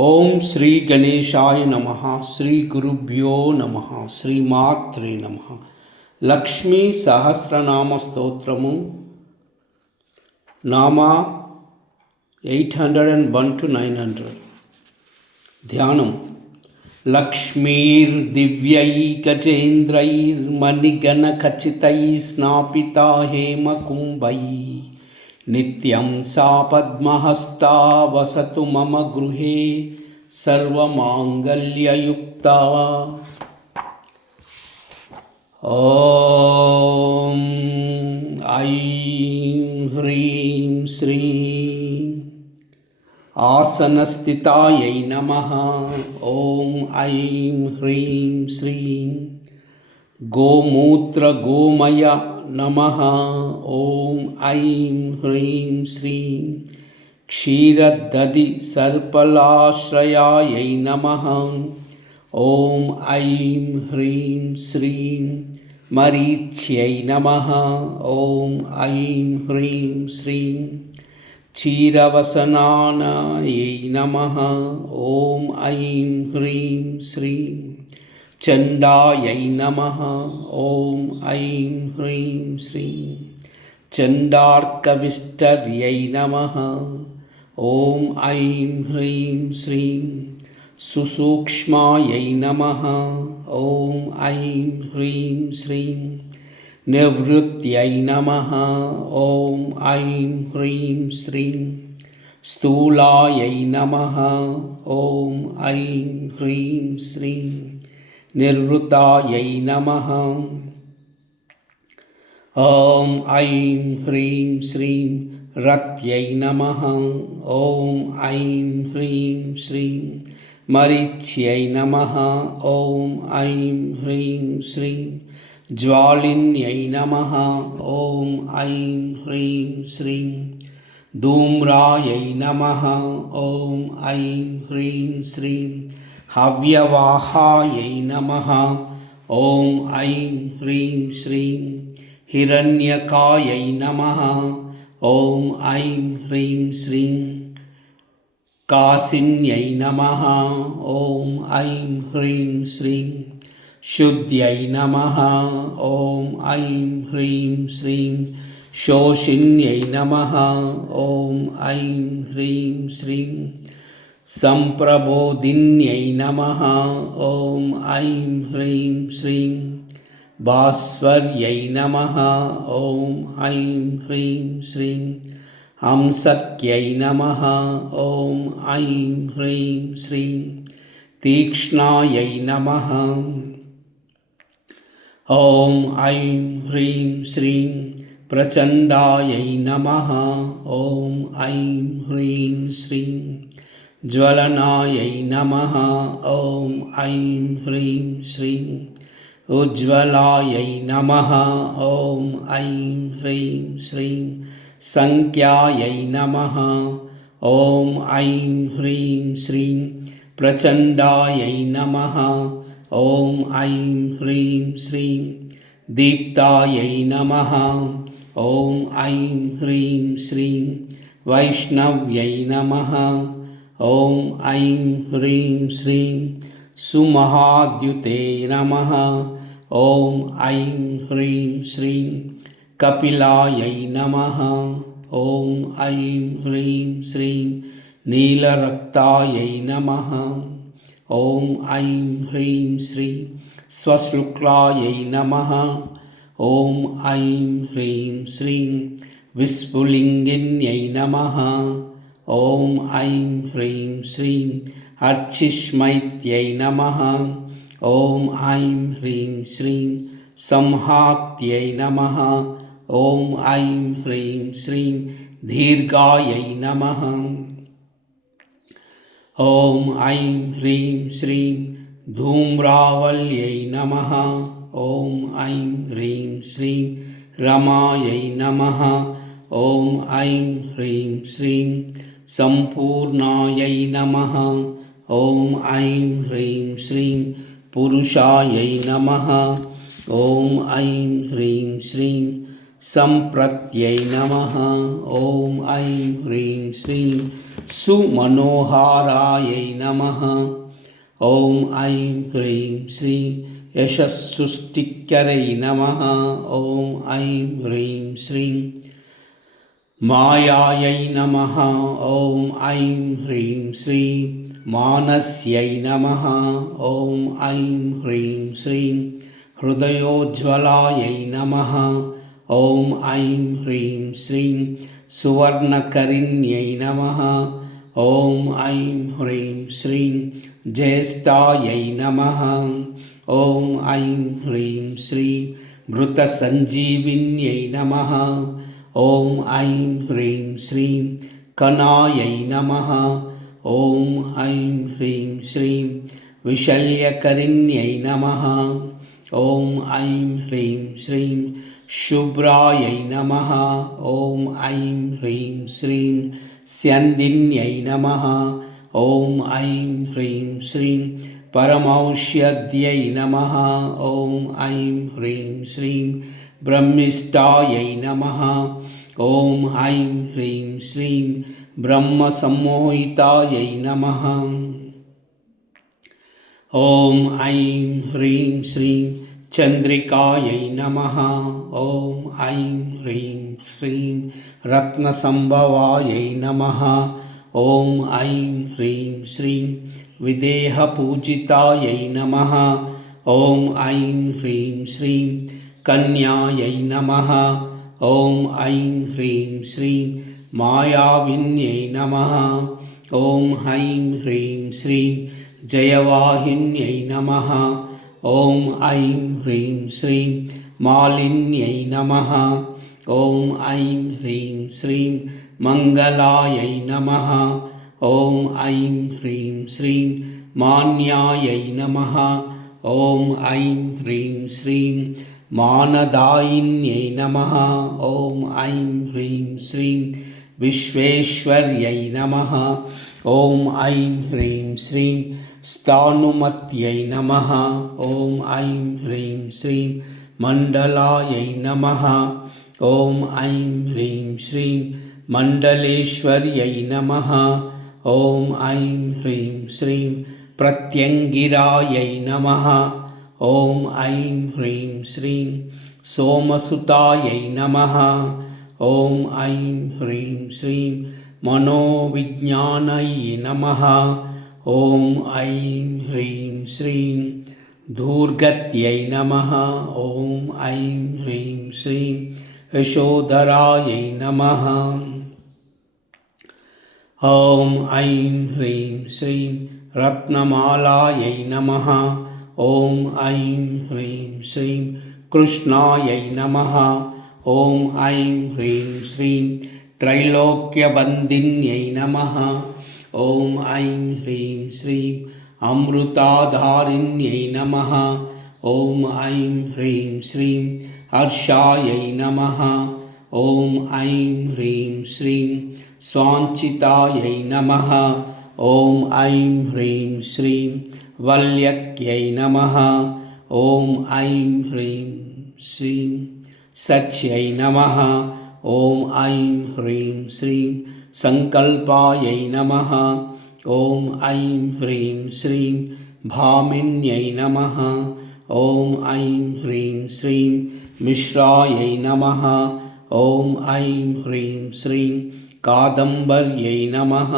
ఓం శ్రీ గణేశాయ నమః. శ్రీ గురుభ్యో నమః. శ్రీమాత్రే నమః. లక్ష్మీ సహస్రనామ స్తోత్రము నామా 801 to 900. ధ్యానం. లక్ష్మీర్దివ్యైకచేంద్రైర్మణిగణఖచితై స్నాపితా హేమకుంభై నిత్యం సా పద్మహస్తా వసతు మమ గృహే సర్వమాంగళ్యయుక్తా. ఓం ఐం హ్రీం శ్రీం ఆసనస్థితాయై నమః. ఓం ఐం హ్రీం శ్రీం గోమూత్రగోమయ నమః. ఓం ఐం హ్రీం శ్రీం క్షీరదధి సర్పలాశ్రయాయై నమః. ఓం ఐం హ్రీం శ్రీం మరీచ్యై నమః. ఓం ఐం హ్రీం శ్రీం క్షీరవసనానాయై నమః. ఓం ఐం హ్రీం శ్రీం చండాయై నమః. ఓం ఐం హ్రీం శ్రీం చండార్కవిష్టర్యై నమః. ఓం ఐం హ్రీం శ్రీం సుసూక్ష్మాయై నమః. ఓం ఐం హ్రీం శ్రీం నివృత్యై నమః. ఓం ఐం హ్రీం శ్రీం స్థూలాయై నమః. ఓం ఐం హ్రీం శ్రీం నిర్వృతాయై నమః. ఓం ఐం హ్రీం శ్రీం రత్యై నమః. ఓం ఐం హ్రీం శ్రీం మరీచ్యై నమః. ఓం ఐం హ్రీం శ్రీం జ్వాలిన్యై నమః. ఓం ఐం హ్రీం శ్రీం ధూమ్రాయై నమః. ఓం ఐం హ్రీం శ్రీం హవ్యవాహాయై నమః. ఓం ఐం హ్రీం శ్రీం హిరణ్యకాయై నమః. ఓం ఐం హ్రీం శ్రీం కాసిన్యై నమః. ఓం ఐం హ్రీం శ్రీం శుద్ధ్యై నమః. ఓం ఐం హ్రీం శ్రీం శోషిన్యై నమః. ఓం ఐం హ్రీం శ్రీం సంప్రబోధిన్యై నమః. ఓం ఐం హ్రీం శ్రీం భాస్వర్యై నమః. ఓం ఐం హ్రీం శ్రీం హంసక్యై నమః. ఓం ఐం హ్రీం శ్రీం తీక్ష్ణాయై నమః. ఓం ఐం హ్రీం శ్రీం ప్రచండాయై నమః. ఓం ఐం హ్రీం శ్రీం జ్వలనాయై నమః. ఓం ఐం హ్రీం శ్రీం ఉజ్వలాయై నమః. ఓం ఐం హ్రీం శ్రీం సంఖ్యాయై నమః. ఓం ఐం హ్రీం శ్రీం ప్రచండాయై నమః. ఓం ఐం హ్రీం శ్రీం దీప్తాయై నమః. ఓం ఐం హ్రీం శ్రీం వైష్ణవ్యై నమః. ఓం ఐం హ్రీం శ్రీం సుమహాద్యుతే నమః. ఓం ఐం హ్రీం శ్రీం కపిలాయై నమః. ఓం ఐం హ్రీం శ్రీం నీలరక్తాయై నమః. ఓం ఐం హ్రీం శ్రీం స్వశుక్లాయై నమః. ఓం ఐం హ్రీం శ్రీం విస్ఫులింగిన్యై నమః. ఓం ఐం హ్రీం శ్రీం అర్చిష్మైత్యై నమః. ఓం ఐం హ్రీం శ్రీం సంహాత్యై నమః. ఓం ఐం హ్రీం శ్రీం దీర్ఘాయై నమః. ఓం ఐం హ్రీం శ్రీం ధూమ్రావల్యై నమః. ఓం ఐం హ్రీం శ్రీం రమాయై నమః. ఓం ఐం హ్రీం శ్రీం సంపూర్ణాయై నమః. ఓం ఐం హ్రీం శ్రీం పురుషాయై నమః. ఓం ఐం హ్రీం శ్రీం సంప్రత్యై నమః. ఓం ఐం హ్రీం శ్రీం सुमनोहारायै नमः। ॐ ऐं ह्रीं श्रीं यशस्सुष्टिकरै नमः। ॐ ऐं ह्रीं श्रीं मायायै नमः। ॐ ऐं ह्रीं श्रीं मानस्यै नमः। ॐ ऐं ह्रीं श्रीं हृदयोज्ज्वलायै नमः। ॐ ऐं ह्रीं श्रीं सुवर्णकरिण्यै नमः। ॐ ऐं ह्रीं श्रीं ज्येष्ठायै नमः। ॐ ऐं ह्रीं श्रीं मृतसञ्जीविन्यै नमः। ॐ ऐं ह्रीं श्रीं कणायै नमः। ॐ ऐं ह्रीं श्रीं विशल्यकरिण्यै नमः। ॐ ऐं ह्रीं श्रीं शुभ्रायै नमः। ॐ ऐं ह्रीं श्रीं स्यन्दिन्यै नमः। ॐ ऐं ह्रीं श्रीं परमौषध्यै नमः। ॐ ऐं ह्रीं श्रीं ब्रह्मिष्ठायै नमः। ॐ ऐं ह्रीं श्रीं ब्रह्मसम्मोहितायै नमः। ॐ ऐं ह्रीं श्रीं चन्द्रिकायै नमः। ॐ ऐं ह्रीं श्रीं रत्नसम्भवायै नमः। ॐ ऐं ह्रीं श्रीं विदेहपूजितायै नमः। ॐ ऐं ह्रीं श्रीं कन्यायै नमः। ॐ ऐं ह्रीं श्रीं मायाविन्यै नमः। ॐ ऐं ह्रीं श्रीं जयवाहिन्यै नमः। ॐ ऐं ह्रीं श्रीं मालिन्यै नमः। ॐ ऐं ह्रीं श्रीं मङ्गलायै नमः। ॐ ऐं ह्रीं श्रीं मान्यायै नमः। ॐ ऐं ह्रीं श्रीं मानदायिन्यै नमः। ॐ ऐं ह्रीं श्रीं विश्वेश्वर्यै नमः। ॐ ऐं ह्रीं श्रीं स्थाणुमत्यै नमः। ॐ ऐं ह्रीं श्रीं मण्डलायै नमः। ॐ ऐं ह्रीं श्रीं मण्डलेश्वर्यै नमः। ॐ ऐं ह्रीं श्रीं प्रत्यङ्गिरायै नमः। ॐ ऐं ह्रीं श्रीं सोमसुतायै नमः। ॐ ऐं ह्रीं श्रीं मनोविज्ञानयै नमः। ॐ ऐं ह्रीं श्रीं धूर्गत्यै नमः। ॐ ऐं ह्रीं श्रीं यशोधरायै नमः। ॐ ऐं ह्रीं श्रीं रत्नमालायै नमः। ॐ ऐं ह्रीं श्रीं कृष्णायै नमः। ॐ ऐं ह्रीं श्रीं त्रैलोक्यबन्दिन्यै नमः। ॐ ऐं ह्रीं श्रीं अमृताधारिण्यै नमः। ॐ ऐं ह्रीं श्रीं हर्षायै नमः। ॐ ऐं ह्रीं श्रीं स्वाञ्चितायै नमः। ॐ ऐं ह्रीं श्रीं वल्यक्यै नमः। ॐ ऐं ह्रीं श्रीं सच्यै नमः। ॐ ऐं ह्रीं श्रीं सङ्कल्पायै नमः। ॐ ऐं ह्रीं श्रीं भामिन्यै नमः। ॐ ऐं ह्रीं श्रीं मिश्रायै नमः। ॐ ऐं ह्रीं श्रीं कादम्बर्यै नमः।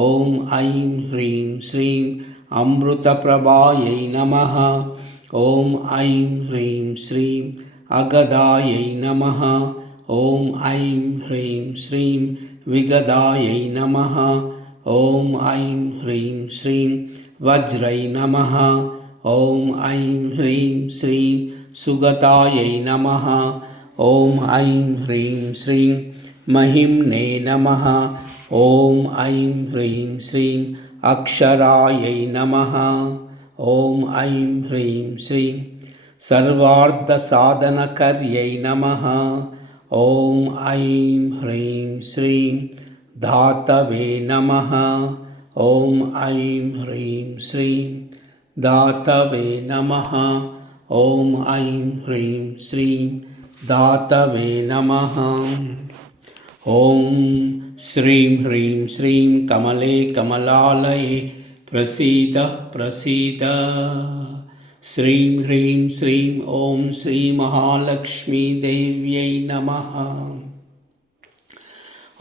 ॐ ऐं ह्रीं श्रीं अमृतप्रभायै नमः। ॐ ऐं ह्रीं श्रीं अगदायै नमः। ॐ ऐं ह्रीं श्रीं विगदायै नमः। ॐ ऐं ह्रीं श्रीं वज्रै नमः। ॐ ऐं ह्रीं श्रीं सुगतायै नमः। ॐ ऐं ह्रीं श्रीं महिम्ने नमः। ॐ ऐं ह्रीं श्रीं अक्षरायै नमः। ॐ ऐं ह्रीं श्रीं सर्वार्थसाधनकर्यै नमः। ॐ ऐं ह्रीं श्रीं धातवे नमः। ॐ ऐं ह्रीं श्रीं धातवे नमः। ॐ ऐं ह्रीं श्रीं धातवे नमः। ॐ श्रीं ह्रीं श्रीं कमले कमलालये प्रसीद प्रसीद। श्रीं ह्रीं श्रीं ॐ श्रीमहालक्ष्मीदेव्यै नमः।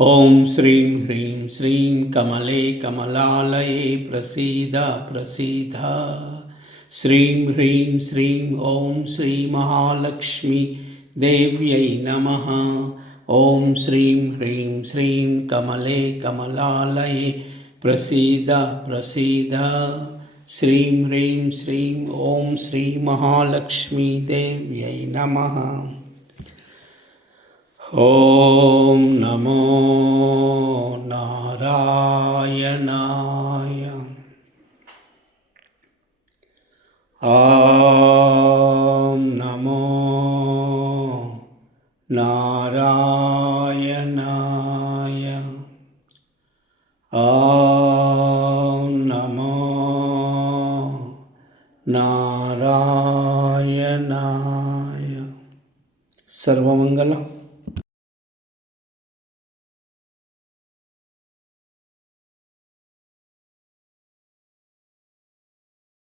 ॐ श्रीं ह्रीं श्रीं कमले कमलालये प्रसीद प्रसीद। श्रीं ह्रीं श्रीं ॐ श्रीमहालक्ष्मीदेव्यै नमः। ॐ श्रीं ह्रीं श्रीं कमले कमलालये प्रसीद प्रसीद। श्रीं ह्रीं श्रीं ॐ श्रीमहालक्ष्मीदेव्यै नमः। ॐ नमो नारायणाय। ॐ नमो नारायणाय। ॐ नमो नारायणाय। सर्वमङ्गलम्।